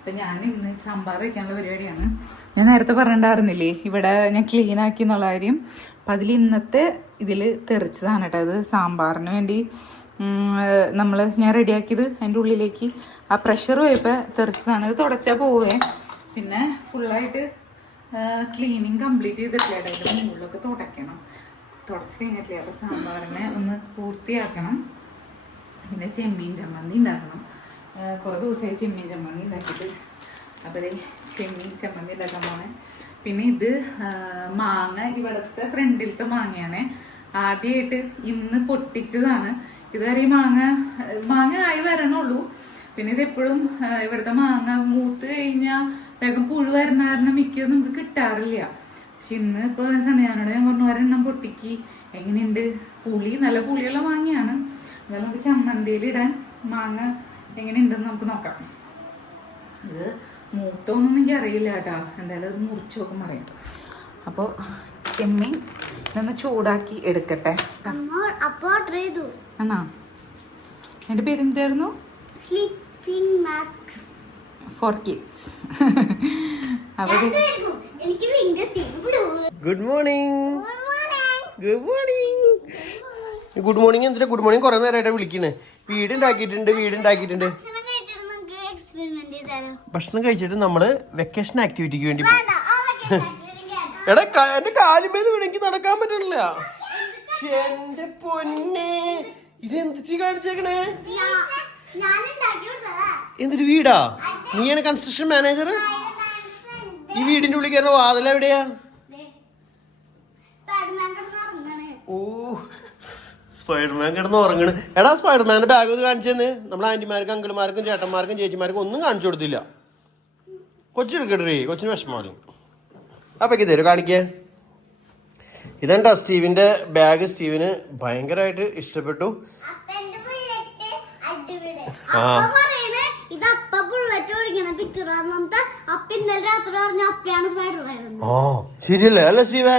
അപ്പം ഞാൻ ഇന്ന് സാമ്പാർ വയ്ക്കാനുള്ള പരിപാടിയാണ്. ഞാൻ നേരത്തെ പറഞ്ഞിട്ടുണ്ടായിരുന്നില്ലേ ഇവിടെ ഞാൻ ക്ലീൻ ആക്കി എന്നുള്ള കാര്യം. അപ്പം അതിൽ ഇന്നത്തെ ഇതിൽ തെറിച്ചതാണ് കേട്ടോ. അത് സാമ്പാറിന് വേണ്ടി ഞാൻ റെഡിയാക്കിയത് അതിൻ്റെ ഉള്ളിലേക്ക് ആ പ്രഷർ പോയപ്പോൾ തെറിച്ചതാണ്. ഇത് തുടച്ചാൽ പോവേ. പിന്നെ ഫുള്ളായിട്ട് ക്ലീനിങ് കംപ്ലീറ്റ് ചെയ്തിട്ടില്ല. ഇതിൻ്റെ മുകളിലൊക്കെ തുടയ്ക്കണം. തുടച്ച് കഴിഞ്ഞിട്ടില്ല. അപ്പോൾ സാമ്പാറിനെ ഒന്ന് പൂർത്തിയാക്കണം. പിന്നെ ചെമ്മീൻ ചമ്മന്തി ഉണ്ടാക്കണം. കുറേ ദിവസമായി ചെമ്മീൻ ചമ്മന്തി ഉണ്ടാക്കിയിട്ട്. അപ്പോൾ ചെമ്മീൻ ചമ്മന്തി ഉണ്ടാക്കാൻ പോണേ. പിന്നെ ഇത് മാങ്ങ ഇവിടുത്തെ ഫ്രണ്ടിലത്തെ മാങ്ങയാണ്. ആദ്യമായിട്ട് ഇന്ന് പൊട്ടിച്ചതാണ്. ഇതുവരെ മാങ്ങ ആയി വരണുള്ളൂ. പിന്നെ ഇതെപ്പോഴും ഇവിടുത്തെ മാങ്ങ മൂത്ത് കഴിഞ്ഞാൽ വേഗം പുഴു വരണ കാരണം മിക്കതും നമുക്ക് കിട്ടാറില്ല. പക്ഷെ ഇന്ന് ഇപ്പോൾ സനയാനോട് ഞാൻ പറഞ്ഞു ഒരെണ്ണം പൊട്ടിക്ക്, എങ്ങനെയുണ്ട് പുളി, നല്ല പുളിയുള്ള മാങ്ങയാണ്. അതുപോലെ നമുക്ക് ചമ്മന്തിയിലിടാൻ മാങ്ങ എങ്ങനെയുണ്ടെന്ന് നമുക്ക് നോക്കാം. ഇത് മൂത്തൊന്നും എനിക്ക് അറിയില്ല കേട്ടോ. എന്തായാലും അത് മുറിച്ച് നോക്കുമ്പോൾ അറിയാം. അപ്പോൾ ചെമ്മീൻ ഇതൊന്ന് ചൂടാക്കി എടുക്കട്ടെ. ആണോ? എൻ്റെ പേരെന്തായിരുന്നു? Sleeping mask for kids. Good morning. Good morning. Good morning എന്തിനാ ഗുഡ് മോർണിംഗ്? കുറെ നേരമായിട്ട് വിളിക്കണേ. വീടുണ്ടാക്കിയിട്ടുണ്ട്. ഭക്ഷണം കഴിച്ചിട്ട് നമ്മള് വെക്കേഷൻ ആക്ടിവിറ്റിക്ക് വേണ്ടി പോകും. എടാ എന്റെ കാലുമേന്ന് വീണെങ്കിൽ നടക്കാൻ പറ്റില്ല. എന്റെ പൊന്നെ, ഇത് എന്തിട്ട് കാണിച്ചേക്കണേ? എന്തൊരു വീടാ? നീയാണ് കൺസ്ട്രക്ഷൻ മാനേജർ? ഈ വീടിന്റെ ഉള്ളിൽ കയറുന്ന വാതിൽ എവിടെയാ? ഓ, സ്പൈഡർമാൻ കിടന്ന് ഉറങ്ങണ്. എടാ സ്പൈഡർമാന്റെ ബാഗ് ഒന്ന് കാണിച്ചെന്ന്. നമ്മളെ ആന്റിമാർക്കും അങ്കിൾമാർക്കും ചേട്ടന്മാർക്കും ചേച്ചിമാർക്കും ഒന്നും കാണിച്ചു കൊടുത്തില്ല. കൊച്ചെടുക്കട്ടെ, കൊച്ചിന് വിഷമമാണ്. അപ്പൊ ഇതരും കാണിക്കാൻ. ഇതെന്താ സ്റ്റീവിന്റെ ബാഗ്. സ്റ്റീവിന് ഭയങ്കരമായിട്ട് ഇഷ്ടപ്പെട്ടു. ശരിയല്ലേ അല്ല സ്റ്റീവേ?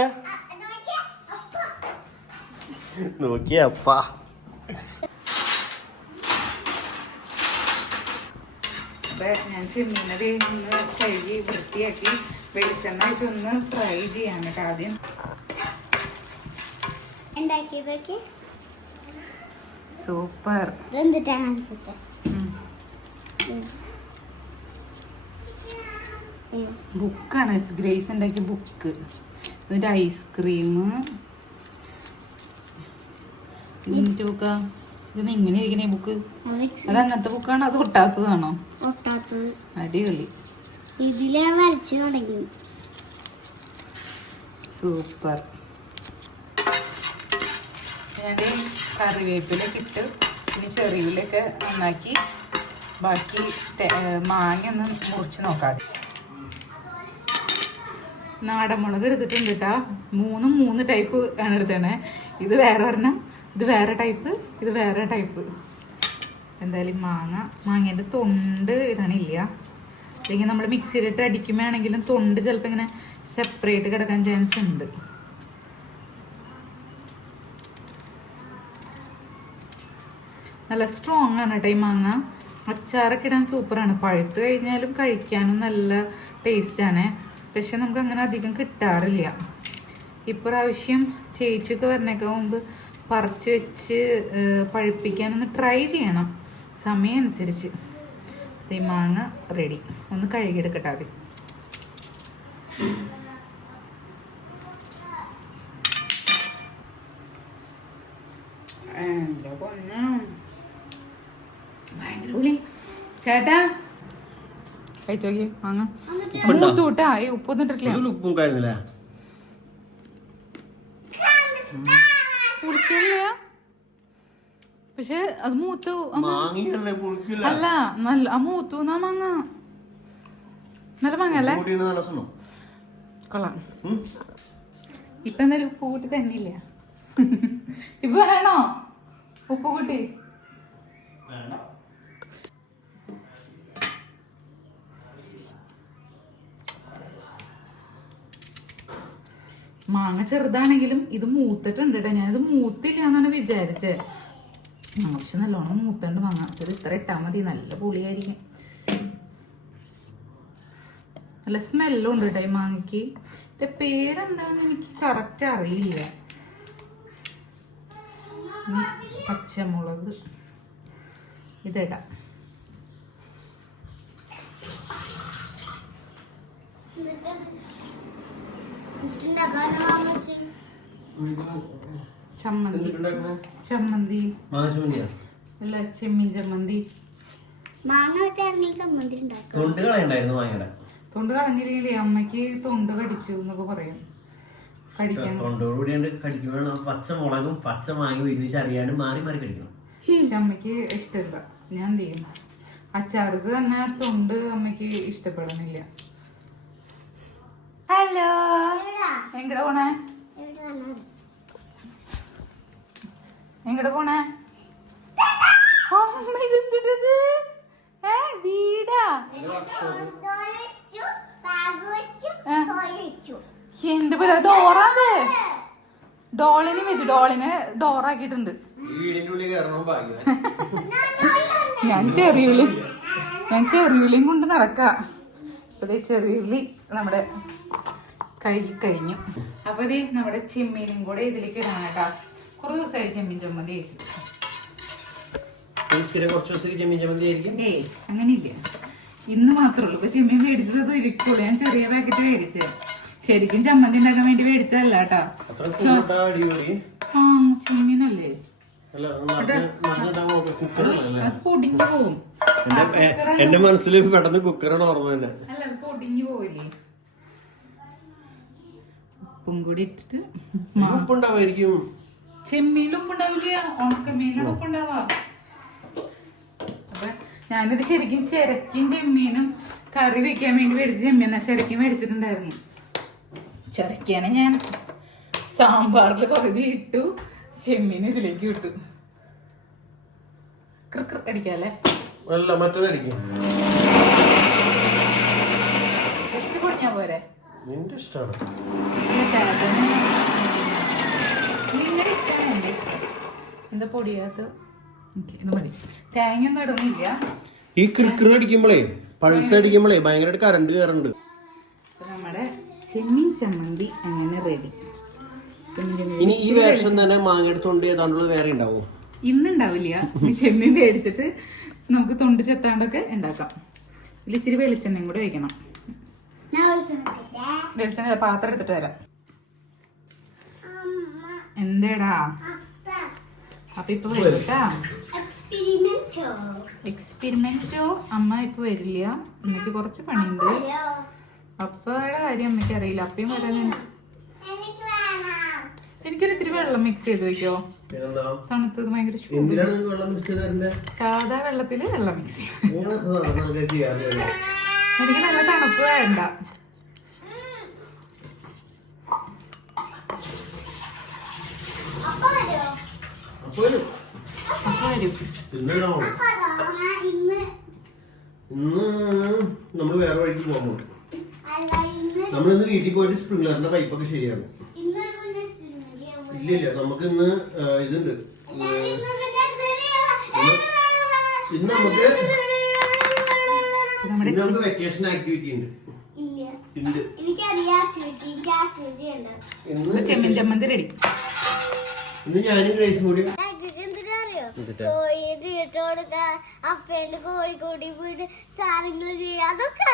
നോക്കിയ അപ്പാ. ഞാൻ ചെമ്മീനത് ഒന്ന് കഴുകി വൃത്തിയാക്കി വെളിച്ചെണ്ണ വെച്ചൊന്ന് ഫ്രൈ ചെയ്യാൻ കേട്ടോ. ആദ്യം സൂപ്പർ ബുക്കാണ് ഗ്രേസ് ഉണ്ടാക്കിയ ബുക്ക്. എന്നിട്ട് ഐസ്ക്രീം. ചോക്ക ഇത് എങ്ങനെ ഇരിക്കണേ ബുക്ക്? അത് അങ്ങനത്തെ ബുക്കാണോ അത് ഒട്ടാത്തതാണോ? അടിപൊളി. സൂപ്പർ. ഞാൻ കറിവേപ്പിലൊക്കെ ഇട്ട് പിന്നെ ചെറിയുള്ളിയൊക്കെ നന്നാക്കി ബാക്കി മാങ്ങ ഒന്ന് മുറിച്ച് നോക്കാം. നാടൻ മുളക് എടുത്തിട്ടുണ്ട് കേട്ടോ. 3 ടൈപ്പ് ആണ് എടുത്തേ. ഇത് വേറെ ഒരെണ്ണം, ഇത് വേറെ ടൈപ്പ്, ഇത് വേറെ ടൈപ്പ്. എന്തായാലും മാങ്ങേൻ്റെ തൊണ്ട് ഇടണില്ല. അല്ലെങ്കിൽ നമ്മൾ മിക്സിയിലിട്ട് അടിക്കുമ്പോഴാണെങ്കിലും തൊണ്ട് ചിലപ്പോൾ ഇങ്ങനെ സെപ്പറേറ്റ് കിടക്കാൻ ചാൻസ് ഉണ്ട്. നല്ല സ്ട്രോങ് ആണ് കേട്ടോ ഈ മാങ്ങ. അച്ചാറൊക്കെ ഇടാൻ സൂപ്പറാണ്. പഴുത്ത് കഴിഞ്ഞാലും കഴിക്കാനും നല്ല ടേസ്റ്റാണ്. പക്ഷെ നമുക്ക് അങ്ങനെ അധികം കിട്ടാറില്ല. ഇപ്രാവശ്യം ചേച്ചിക്ക് വരണേക്കാൾ മുമ്പ് പറിച്ച് വെച്ച് പഴുപ്പിക്കാനൊന്ന് ട്രൈ ചെയ്യണം സമയം അനുസരിച്ച്. ഈ മാങ്ങ റെഡി. ഒന്ന് കഴുകിയെടുക്കട്ടെ ആദ്യം. ഭയങ്കര പുളി ചേട്ടാ. കഴിച്ചു നോക്കി മാങ്ങ. മൂത്തൂട്ടാ. ഈ ഉപ്പൊന്നും ഇട്ടിട്ടില്ല. പുളിക്കില്ല. പക്ഷെ അത് മൂത്തു അല്ല. നല്ല ആ മൂത്തു എന്നാ മാങ്ങ. നല്ല മാങ്ങ അല്ലേ? കൊള്ളാം. ഇപ്പൊ എന്തായാലും ഉപ്പ് കൂട്ടി തന്നില്ല. ഇപ്പൊ വേണോ ഉപ്പ് കൂട്ടി? മാങ്ങ ചെറുതാണെങ്കിലും ഇത് മൂത്തിട്ടുണ്ട് കേട്ടോ. ഞാനിത് മൂത്തില്ല എന്നാണ് വിചാരിച്ചത്. പക്ഷെ നല്ലോണം മൂത്തണ്ട് മാങ്ങ. ഇത് ഇത്ര ഇട്ടാൽ മതി, നല്ല പുളിയായിരിക്കും. നല്ല സ്മെല്ലും ഉണ്ട് കേട്ടോ ഈ മാങ്ങയ്ക്ക്. ഇതിന്റെ പേരെന്താണെന്ന് എനിക്ക് കറക്റ്റ് അറിയില്ല. ഇനി പച്ചമുളക് ഇതിടാം. ചമ്മന്തി അല്ല ചെമ്മീൻ ചമ്മന്തി. മാങ്ങ വെച്ചാണെങ്കിൽ ചമ്മന്തി ഉണ്ടാക്കും. തൊണ്ട് കളഞ്ഞില്ലേ അമ്മയ്ക്ക് തൊണ്ട് കടിച്ചു എന്നൊക്കെ പറയും. കടിക്കാൻ തൊണ്ടോടുകൂടി കടിക്കുമ്പോഴാണ് പച്ചമുളകും പച്ചമാങ്ങയും ഒരുമിച്ച് അറിയാണ്ട് മാറി മാറി കടിക്കണം. പക്ഷെ അമ്മയ്ക്ക് ഇഷ്ടമില്ല. ഞാൻ എന്ത് ചെയ്യും, അച്ചാർക്ക് തന്നെ തൊണ്ട് അമ്മയ്ക്ക് ഇഷ്ടപ്പെടുന്നില്ല. ഹലോ, എങ്ങടെ പോണേ? എങ്ങടെ പോണേ? അമ്മ ഇതെന്തിട്ടത്? വീടാ? എന്റെ പേര് ഡോറാത്. ഡോളിനെ വെച്ചു, ഡോളിനെ ഡോറാക്കിയിട്ടുണ്ട്. ഞാൻ ചെറിയുള്ളിയും കൊണ്ട് നടക്കാം. അപ്പൊ ചെറിയുള്ളി നമ്മുടെ കഴുകി കഴിഞ്ഞു. അപ്പൊ ഇത് നമ്മുടെ ചെമ്മീനും കൂടെ ഇതിലേക്ക് ഇടാൻ കേട്ടാ. കുറെ ദിവസമായി ചെമ്മീൻ ചമ്മന്തി കഴിച്ചിട്ട്. ഏയ് അങ്ങനെയില്ല, ഇന്ന് മാത്രമേ ഉള്ളൂ. ഇപ്പൊ ചെമ്മീൻ മേടിച്ചത് അത് ഇരിക്കുള്ളൂ. ഞാൻ ചെറിയ പാക്കറ്റ് മേടിച്ചേ. ശരിക്കും ചമ്മന്തി ഉണ്ടാക്കാൻ വേണ്ടി മേടിച്ചതല്ല കേട്ടാ. ആ ചെമ്മീനല്ലേ, അത് പൊടിഞ്ഞു പോവും. എന്റെ മനസ്സിൽ പെട്ടെന്ന് കുക്കറാണ് ഓർമ്മ തന്നെ. അല്ല അത് പൊടിഞ്ഞു പോവില്ലേ. ഉപ്പും കൂടി ഇട്ടിട്ട് ഉപ്പുണ്ടാവായിരിക്കും. ചെമ്മീനിൽ ഉപ്പുണ്ടാവില്ല, ഉണക്കമീനിൽ ഉപ്പുണ്ടാവാ. അപ്പൊ ഞാനിത് ശരിക്കും ചിരക്കും ചെമ്മീനും കറി വെക്കാൻ വേണ്ടി മേടിച്ച ചെമ്മീനാ. ചിരക്കി മേടിച്ചിട്ടുണ്ടായിരുന്നു. ചിരക്കാനെ ഞാൻ സാമ്പാറിൽ പകുതി ഇട്ടു, ചെമ്മീൻ ഇതിലേക്ക് ഇട്ടു. അടിക്കാല്ലേ? പൊടിഞ്ഞാ പോരെ? നിന്റെ ഇഷ്ടമാണ്. നിങ്ങളുടെ ഇഷ്ടമാണ് എന്റെ ഇഷ്ടം. എന്താ പൊടിയാത്ത? ഇത് മതി. തേങ്ങ ഒന്നും ഇടുന്നില്ല. ഈ ക്രിക്കർ അടിക്കുമ്പോഴേ പൾസ് അടിക്കുമ്പോഴേ ഭയങ്കരമായിട്ട് കറണ്ട് കയറുന്നുണ്ട്. നമ്മുടെ ചെമ്മീൻ ചമ്മന്തി അങ്ങനെ റെഡി. ഇനി ഈ വേഷം തന്നെ മാങ്ങയുടെ തൊണ്ട് ഏതാണ്ടുള്ളത് വേറെ ഉണ്ടാവും. ഇന്നുണ്ടാവില്ല, ചെമ്മീൻ മേടിച്ചിട്ട് നമുക്ക് തൊണ്ട് ചെത്താണ്ടൊക്കെ ഉണ്ടാക്കാം. ഇതിൽ ഇച്ചിരി വെളിച്ചെണ്ണയും കൂടെ ഒഴിക്കണം. വെളിച്ചെണ്ണ പാത്രം എടുത്തിട്ട് വരാം. എന്തേടാ? അപ്പൊ ഇപ്പൊ വരട്ടാ. എക്സ്പെരിമെന്റോ? അമ്മ ഇപ്പൊ വരില്ല, അമ്മയ്ക്ക് കുറച്ച് പണിയുണ്ട്. അപ്പയുടെ കാര്യം അമ്മയ്ക്ക് അറിയില്ല. അപ്പയും വരാൻ എനിക്കൊരു ഇത്തിരി വെള്ളം മിക്സ് ചെയ്ത് വെക്കോ? തണുത്തത് ഭയങ്കര ചൂട്. സാധാ വെള്ളത്തില് വെള്ളം മിക്സ് ചെയ്യും. എനിക്ക് നല്ല തണുപ്പ് വേണ്ട. അപ്പൊ വരും. ഇന്ന് നമ്മള് വേറെ വഴിക്ക് പോകുന്നു. നമ്മളിന്ന് വീട്ടിൽ പോയിട്ട് സ്പ്രിംഗ്ലറിന്റെ പൈപ്പൊക്കെ ശരിയാകും. ഇല്ല നമുക്ക് ഇന്ന് ഇതുണ്ട്. ഇന്ന് നമുക്ക് വെക്കേഷൻ ആക്ടിവിറ്റി ഉണ്ട്. ചെമ്മീൻ ചമ്മന്തി റെഡി. ഇന്ന് ഞാനും ഗ്രേസും കൂടി അപ്പേന്റെ കോഴിക്കോടി പോയിട്ട് സാധനങ്ങൾ ചെയ്യുക. അതൊക്കെ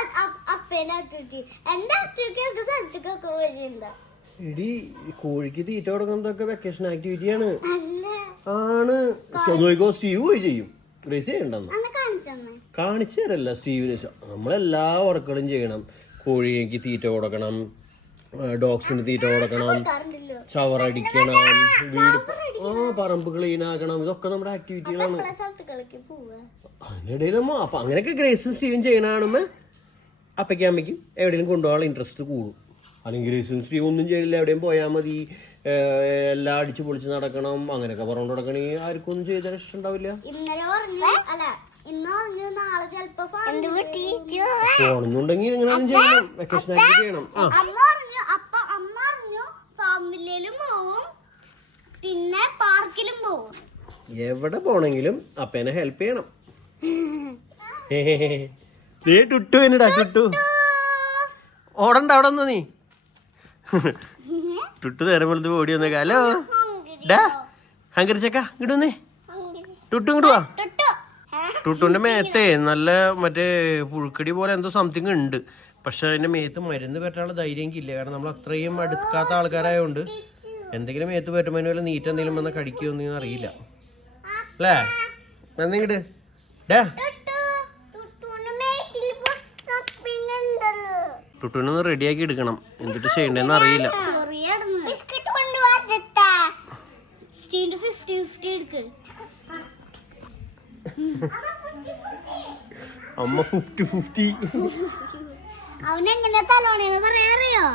അപ്പേന്റെ ആക്ടിവിറ്റി. എന്റെ ആക്ടിവിറ്റി ഒക്കെ സ്ഥലത്തേക്കൊക്കെ പോയിട്ടുണ്ടോ? എടി കോഴിക്ക് തീറ്റ കൊടുക്കുന്നതൊക്കെ വെക്കേഷൻ ആക്ടിവിറ്റിയാണ്. ആണ് സ്റ്റീവ് പോയി ചെയ്യും. ഗ്രേസ് ചെയ്യണ്ടെന്ന് കാണിച്ചു തരല്ല സ്റ്റീവിന്. നമ്മളെല്ലാ വർക്കുകളും ചെയ്യണം. കോഴിക്ക് തീറ്റ കൊടുക്കണം, ഡോഗ്സിന് തീറ്റ കൊടുക്കണം, ചവറടിക്കണം, വീട് പറമ്പ് ക്ലീൻ ആക്കണം. ഇതൊക്കെ നമ്മുടെ ആക്ടിവിറ്റികളാണ്. അതിനിടയിൽ അപ്പൊ അങ്ങനെയൊക്കെ ഗ്രേസും സ്റ്റീവും ചെയ്യണ കാണുമ്പോ അപ്പയ്ക്കും അമ്മയ്ക്കും എവിടെയും കൊണ്ടുപോകാൻ ഇൻട്രസ്റ്റ് കൂടും. അല്ലെങ്കിൽ ഗ്രേസും സ്റ്റീവ് ഒന്നും ചെയ്യില്ല, എവിടെയും പോയാൽ മതി, എല്ലാം അടിച്ചു പൊളിച്ച് നടക്കണം, അങ്ങനെയൊക്കെ പറഞ്ഞു നടക്കണേ ആർക്കും ഒന്നും ചെയ്താൽ ഇഷ്ടം ഉണ്ടാവില്ല. ഫോണൊന്നുണ്ടെങ്കിൽ ഇങ്ങനെയൊന്നും ചെയ്യണം, വെക്കേഷൻ ആയിട്ട് ചെയ്യണം. പിന്നെ പാർക്കിലും പോവും. എവിടെ പോണെങ്കിലും അപ്പേനെ ഹെൽപ്പ് ചെയ്യണം. ടുട്ടു എന്നടാ ടുട്ടു ഓടണ്ട അവിടെ വന്നോ നീ. ടുട്ടു നേരം വെളുത്ത് ഓടി വന്നേക്ക. ഹലോ ഡാ ഹങ്കരി ചക്ക ഇങ്ങോട്ട് വന്നേ. ടുട്ടു ഇങ്ങോട്ട് വാ. ടുട്ടുവിന്റെ മേത്തേ നല്ല മറ്റേ പുഴുക്കടി പോലെ എന്തോ സംതിങ് ഉണ്ട്. പക്ഷെ അതിന്റെ മേത്ത് മരുന്ന് പറ്റാനുള്ള ധൈര്യം ഇല്ല. കാരണം നമ്മൾ അത്രയും അടുക്കാത്ത ആൾക്കാരായതുകൊണ്ട് എന്തെങ്കിലും മേത്ത് പറ്റുമ്പോൾ വല്ല നീറ്റ് എന്തെങ്കിലും വന്നാൽ കടിക്കുമെന്ന് അറിയില്ല അല്ലേ. എന്നിങ്ങോട്ട് ഡാ ടുട്ടുവിനൊന്ന് റെഡിയാക്കി എടുക്കണം. എന്തിട്ട് ചെയ്യണ്ടെന്ന് അറിയില്ല. അമ്മ 50-50.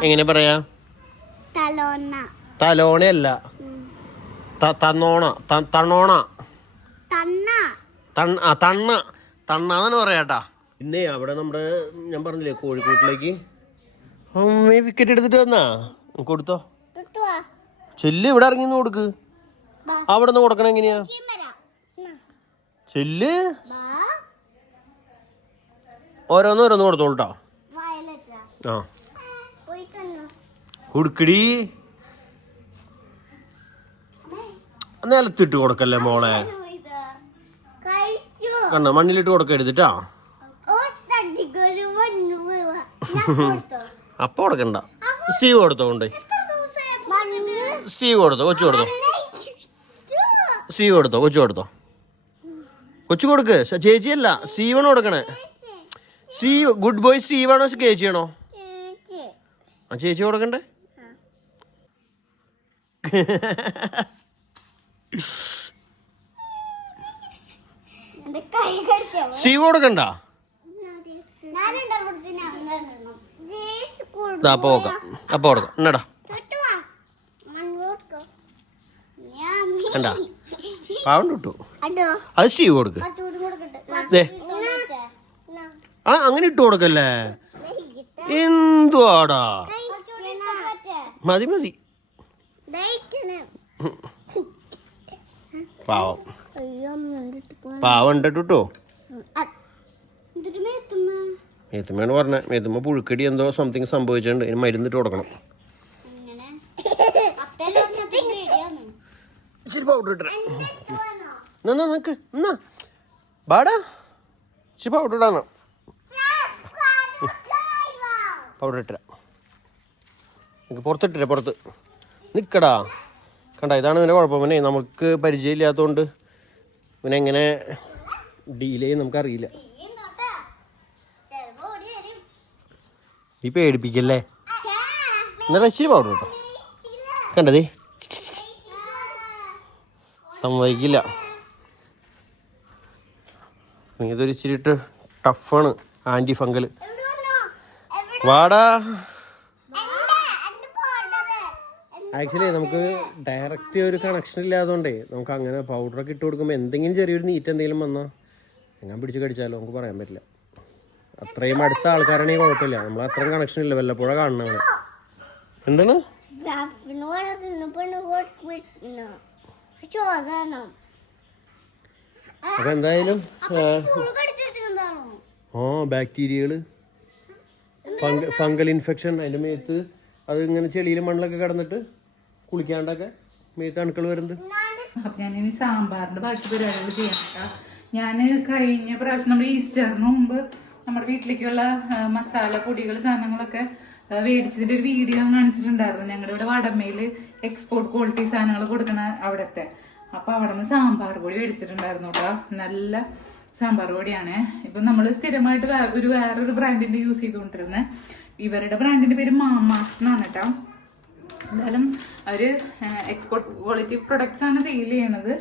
എങ്ങനെ പറയാ? തലോണയല്ല തന്നോണ തണ്ണോണ തണ്ണാന്നാണ് പറയാട്ടാ. ഇന്നേ അവിടെ നമ്മുടെ ഞാൻ പറഞ്ഞില്ലേ കോഴിക്കോട്ടിലേക്ക് അമ്മേ വിക്കറ്റ് എടുത്തിട്ട് വന്നാ കൊടുത്തോ. ചെല്ല് ഇവിടെ ഇറങ്ങി കൊടുക്ക്. അവിടെ നിന്ന് കൊടുക്കണം എങ്ങനെയാ? ചെല്ല് ഓരോന്ന് കൊടുത്തോളൂട്ടോ. ആ കൊടുക്കടി. നിലത്തിട്ട് കൊടുക്കല്ലേ മോളെ. കണ്ണ മണ്ണിലിട്ട് കൊടുക്ക എടുത്തിട്ടാ. അപ്പൊ കൊടുക്കണ്ട. സ്റ്റീവ് കൊടുത്തോ കൊണ്ട്. സ്റ്റീവ് കൊടുത്തോ കൊച്ചു കൊടുത്തോ. സ്റ്റീവ് കൊടുത്തോ കൊച്ചു കൊടുത്തോ. കൊച്ചു കൊടുക്ക്. ചേച്ചിയല്ല സ്റ്റീവാണ് കൊടുക്കണേ. സ്റ്റീവ് ഗുഡ് ബോയ് സ്റ്റീവാണോ ചേച്ചിയാണോ? ആ ചേച്ചി കൊടുക്കണ്ടേ. സ്റ്റീവ് കൊടുക്കണ്ട. അപ്പൊ നോക്കാം. അപ്പൊ കൊടുക്കാം എന്നടാ കണ്ടാ പാവം കിട്ടു. അത് സ്റ്റീവ് കൊടുക്ക്. ആ അങ്ങനെ ഇട്ട് കൊടുക്കല്ലേ. എന്തുവാടാ മതി മതി. പാവം പാവം ഉണ്ട് ടുട്ടോ. മേത്തുമ്മയാണ് പറഞ്ഞ. മേത്തുമ്മ പുഴുക്കടി എന്തോ സംതിങ് സംഭവിച്ചിട്ടുണ്ട്. ഇതിന് മരുന്നിട്ട് കൊടുക്കണം. ഇച്ചിരി പൗഡർ ഇട്ടേ. നിക്ക് എന്നാ ബാടാ ഇച്ചിരി പൗഡർ ഇടാനോ. പൗഡർ ഇട്ട പുറത്തിട്ടേ. പുറത്ത് നിക്കടാ. കണ്ട ഇതാണ് ഇവൻ്റെ കുഴപ്പം. പിന്നെ നമുക്ക് പരിചയമില്ലാത്തതുകൊണ്ട് പിന്നെ എങ്ങനെ ഡീൽ ചെയ്യും നമുക്കറിയില്ല. ഈ പേടിപ്പിക്കല്ലേ. എന്നാലും ഇച്ചിരി പൗഡർ കേട്ടോ. കണ്ടതേ സമ്മതിക്കില്ല. ഇതൊരു ഇച്ചിരി ഇട്ട് ടഫാണ്. ആൻറ്റി ഫംഗൽ വാടാ. ആക്ച്വലി നമുക്ക് ഡയറക്റ്റ് ഒരു കണക്ഷൻ ഇല്ലാത്തതുകൊണ്ടേ നമുക്ക് അങ്ങനെ പൗഡറൊക്കെ ഇട്ട് കൊടുക്കുമ്പോൾ എന്തെങ്കിലും ചെറിയൊരു നീറ്റ് എന്തെങ്കിലും വന്നാൽ എങ്ങനെ പിടിച്ച് കടിച്ചാലോ നമുക്ക് പറയാൻ പറ്റില്ല. അത്രയും അടുത്ത ആൾക്കാരാണെങ്കിൽ കുഴപ്പമില്ല. നമ്മൾ അത്രയും കണക്ഷൻ ഇല്ല. വല്ലപ്പോഴാണ് കാണുന്നതാണ്. എന്താണ് അപ്പൊ എന്തായാലും ബാക്ടീരിയകള് ഫംഗൽ ഇൻഫെക്ഷൻ അതിൻ്റെ മേത്ത് അത് ഇങ്ങനെ ചെളിയിലും മണ്ണിലൊക്കെ കിടന്നിട്ട് കുളിക്കാണ്ടൊക്കെ മേത്ത് അണുക്കൾ വരുന്നുണ്ട്. അപ്പൊ ഞാനിനി സാമ്പാറിന്റെ ബാക്കി പരിപാടികൾ ചെയ്യാം കേട്ടോ. ഞാൻ കഴിഞ്ഞ പ്രാവശ്യം നമ്മൾ ഈസ്റ്ററിന് മുമ്പ് നമ്മുടെ വീട്ടിലേക്കുള്ള മസാല പൊടികൾ സാധനങ്ങളൊക്കെ മേടിച്ചതിന്റെ ഒരു വീഡിയോ കാണിച്ചിട്ടുണ്ടായിരുന്നു. ഞങ്ങളുടെ ഇവിടെ വടമയില് എക്സ്പോർട്ട് ക്വാളിറ്റി സാധനങ്ങൾ കൊടുക്കണ അവിടത്തെ. അപ്പൊ അവിടെ നിന്ന് സാമ്പാർ പൊടി മേടിച്ചിട്ടുണ്ടായിരുന്നു കേട്ടോ. നല്ല സാമ്പാർ പൊടിയാണ്. ഇപ്പൊ നമ്മൾ സ്ഥിരമായിട്ട് വേറൊരു ബ്രാൻഡിന്റെ യൂസ് ചെയ്തുകൊണ്ടിരുന്നത്. ഇവരുടെ ബ്രാൻഡിന്റെ പേര് മാമാസ് എന്നാണ് കേട്ടോ. എന്തായാലും അവര് എക്സ്പോർട്ട് ക്വാളിറ്റി പ്രൊഡക്ട്സ് ആണ് സെയിൽ ചെയ്യണത്.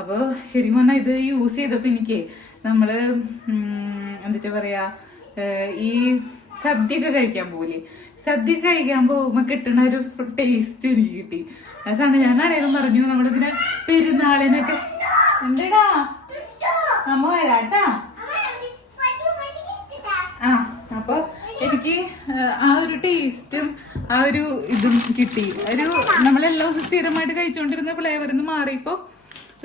അപ്പോൾ ശരിക്കും പറഞ്ഞാൽ ഇത് യൂസ് ചെയ്തപ്പോൾ എനിക്ക് നമ്മള് എന്താ പറയാ ഈ സദ്യയൊക്കെ കഴിക്കാൻ പോലെ സദ്യ കഴിക്കാൻ പോകുമ്പോൾ കിട്ടുന്ന ഒരു ടേസ്റ്റ് എനിക്ക് കിട്ടി. സാധനം ഞാനാണേലും പറഞ്ഞു നമ്മളിതിനെ പെരുന്നാളിനൊക്കെ എന്താടാ നമ്മ വരാട്ടാ. ആ അപ്പൊ എനിക്ക് ആ ഒരു ടേസ്റ്റും ആ ഒരു ഇതും കിട്ടി. ഒരു നമ്മളെല്ലാം സ്ഥിരമായിട്ട് കഴിച്ചുകൊണ്ടിരുന്ന ഫ്ലേവറിൽ നിന്ന് മാറിയപ്പോ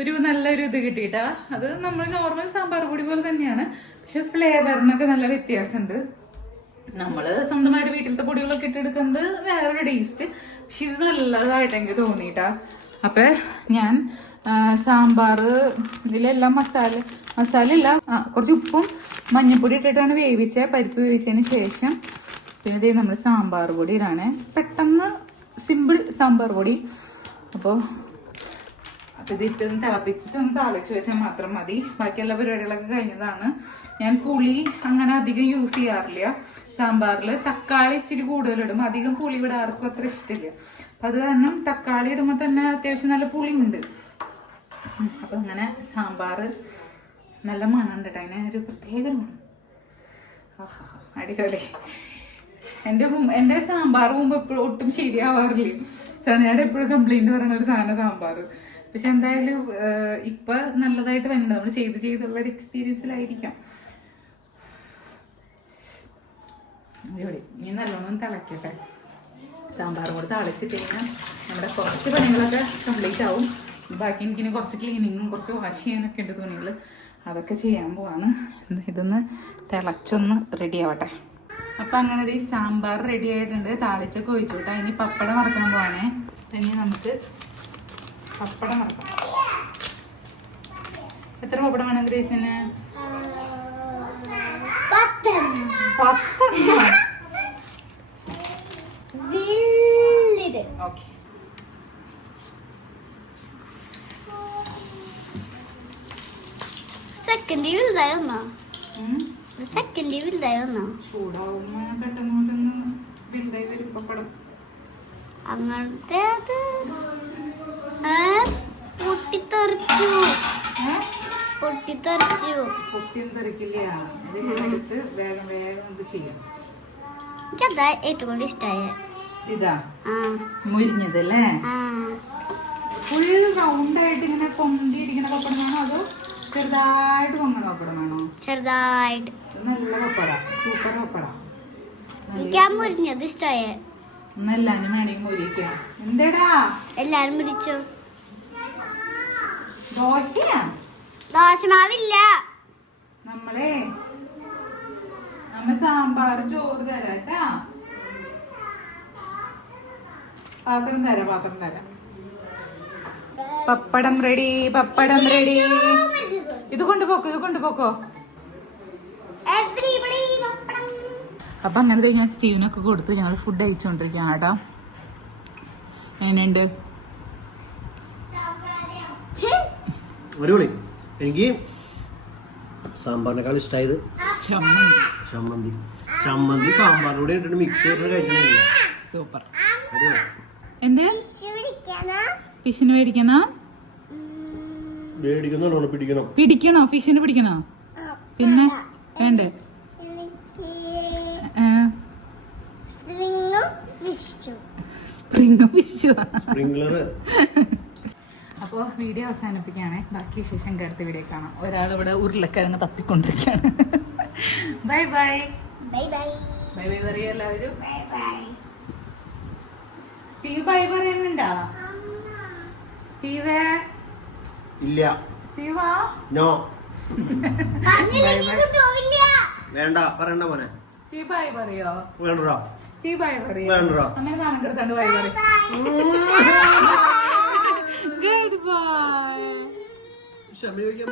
ഒരു നല്ലൊരു ഇത് കിട്ടിയിട്ടാ. അത് നമ്മൾ നോർമൽ സാമ്പാർ പൊടി പോലെ തന്നെയാണ്, പക്ഷെ ഫ്ലേവറിനൊക്കെ നല്ല വ്യത്യാസമുണ്ട്. നമ്മള് സ്വന്തമായിട്ട് വീട്ടിലത്തെ പൊടികളൊക്കെ ഇട്ടെടുക്കുന്നത് വേറൊരു ടേസ്റ്റ്. പക്ഷെ ഇത് നല്ലതായിട്ട് എനിക്ക് തോന്നിട്ടാ. അപ്പൊ ഞാൻ സാമ്പാർ ഇതിലെല്ലാം മസാല ഇല്ല, കുറച്ച് ഉപ്പും മഞ്ഞപ്പൊടി ഇട്ടിട്ടാണ് വേവിച്ചത്. പരിപ്പ് വേവിച്ചതിന് ശേഷം പിന്നെ ഇതേ നമ്മൾ സാമ്പാർ പൊടി ഇടാണ്. പെട്ടെന്ന് സിമ്പിൾ സാമ്പാർ പൊടി. അപ്പോൾ ഇതിട്ടൊന്ന് തിളപ്പിച്ചിട്ടൊന്ന് താളിച്ച് വെച്ചാൽ മാത്രം മതി. ബാക്കിയുള്ള പരിപാടികളൊക്കെ കഴിഞ്ഞതാണ്. ഞാൻ പുളി അങ്ങനെ അധികം യൂസ് ചെയ്യാറില്ല സാമ്പാറിൽ. തക്കാളി ഇച്ചിരി കൂടുതലിടും. അധികം പുളി ഇവിടെ ആർക്കും അത്ര ഇഷ്ടമില്ല. അപ്പം അത് കാരണം തക്കാളി ഇടുമ്പോൾ തന്നെ അത്യാവശ്യം നല്ല പുളി ഉണ്ട്. അപ്പം അങ്ങനെ സാമ്പാർ നല്ല മണമുണ്ട് കേട്ടോ. അതിന് ഒരു പ്രത്യേക മണം. ആഹാ, അടിപൊളി. എൻ്റെ സാമ്പാർ മുമ്പ് എപ്പോഴും ഒട്ടും ശരിയാവാറില്ല. സനയുടെ എപ്പോഴും കംപ്ലൈൻറ്റ് പറയുന്ന ഒരു സാധനം സാമ്പാർ. പക്ഷെ എന്തായാലും ഇപ്പൊ നല്ലതായിട്ട് വരുന്നുണ്ട്. നമ്മൾ ചെയ്തുള്ള ഒരു എക്സ്പീരിയൻസിലായിരിക്കാം. അടിപൊളി. ഇനി നല്ലോണം തിളക്കട്ടെ. സാമ്പാറും കൂടെ താളിച്ചിട്ട് കഴിഞ്ഞാൽ നമ്മുടെ കുറച്ച് പണികളൊക്കെ കംപ്ലീറ്റ് ആവും. ബാക്കി എനിക്കിനി കുറച്ച് ക്ലീനിങ്ങും കുറച്ച് വാഷ് ചെയ്യാനൊക്കെ ഉണ്ട് തുണികൾ. അതൊക്കെ ചെയ്യാൻ പോവാണ്. ഇതൊന്ന് തിളച്ചൊന്ന് റെഡി ആവട്ടെ. അപ്പം അങ്ങനെ ഈ സാമ്പാർ റെഡി ആയിട്ടുണ്ട്. താളിച്ചൊക്കെ ഒഴിച്ചോട്ടെ. ഇനി പപ്പടം വറക്കാൻ പോവാണേ. ഇനി നമുക്ക് പപ്പടം വറക്കാം. എത്ര പപ്പടം വേണം ഗ്രേസിന്? 10. ഓക്കെ. സെക്കൻഡ് വലുതായിരുന്നോ? ചൂടാവുമ്പോ പെട്ടെന്ന് വലുതായി വരും പപ്പടം. അങ്ങനത്തെ അത് പൊട്ടിത്തെറിച്ചു. പൊട്ടിയും തെറിക്കില്ല. എടുത്ത് വേഗം ഇത് ചെയ്യാം. എനിക്കതാ ഏറ്റവും കൂടുതൽ ഇഷ്ടമായ ഇതാ മുരിഞ്ഞത് അല്ലേ? ഫുൾ റൗണ്ടായിട്ട് ഇങ്ങനെ പൊന്തിയിരിക്കുന്ന പപ്പടം വേണോ അതോ ചെറുതായിട്ട് പൊങ്ങണ പപ്പടം വേണോ? ചെറുതായിട്ട്. നല്ല പപ്പട, സൂപ്പർ പപ്പട. എനിക്ക് ആ മുരിഞ്ഞത് ഇഷ്ടമായ. എല്ലാരും വേണമെങ്കിൽ മുരിക്കാം. എന്തേടാ എല്ലാരും മുരിച്ചോ? ദോശയാ? ദോശമാവില്ല. നമ്മ സാമ്പാർ ചോറ് തരാട്ടാ. പാത്രം തരാം. പപ്പടം റെഡി. ഇത് കൊണ്ടുപോക്കോ. അപ്പൊ അങ്ങനത്തെ ഞാൻ സ്റ്റീവിനൊക്കെ കൊടുത്തു. ഞങ്ങൾ ഫുഡ് അയച്ചുകൊണ്ടിരിക്കുകയാണ് കേട്ടോ. എങ്ങനെയുണ്ട്? അടിപൊളി. എനിക്ക് സാമ്പാറിനേക്കാൾ ഇഷ്ടമായത് ചമ്മന്തി സാമ്പാറിനോട് ഇട്ടിട്ട് മിക്സ് ചെയ്തിട്ട് കഴിക്കുന്നില്ല. സൂപ്പർ. അടിപൊളി. എന്റെ ഫിഷിന് പിടിക്കണോ? ഫിഷിന് പിടിക്കണോ? പിന്നെ വേണ്ടേ? അപ്പോൾ വീഡിയോ അവസാനിപ്പിക്കുകയാണെ. ബാക്കി വിശേഷം അടുത്ത വീഡിയോ കാണാം. ഒരാളിവിടെ ഉരുളക്കിഴങ്ങ് തപ്പിക്കൊണ്ടിരിക്കുകയാണ്. ബൈ പറയാ എല്ലാവരും. സ്റ്റീവ് ബൈ പറയുന്നുണ്ടോ? സ്റ്റീവേ ഇല്ല. സ്റ്റീവാ നോ. വേണ്ട പറയണ്ട മോനെ. സ്റ്റീവ് ബൈ പറയോ? വേണ്ടോ? സ്റ്റീവ് ബൈ പറയോ? വേണ്ടോ? അങ്ങനെ സാധനം കിടത്താണ്ട് ബൈ പറയും. Goodbye. ക്ഷമ ചോദിക്കാൻ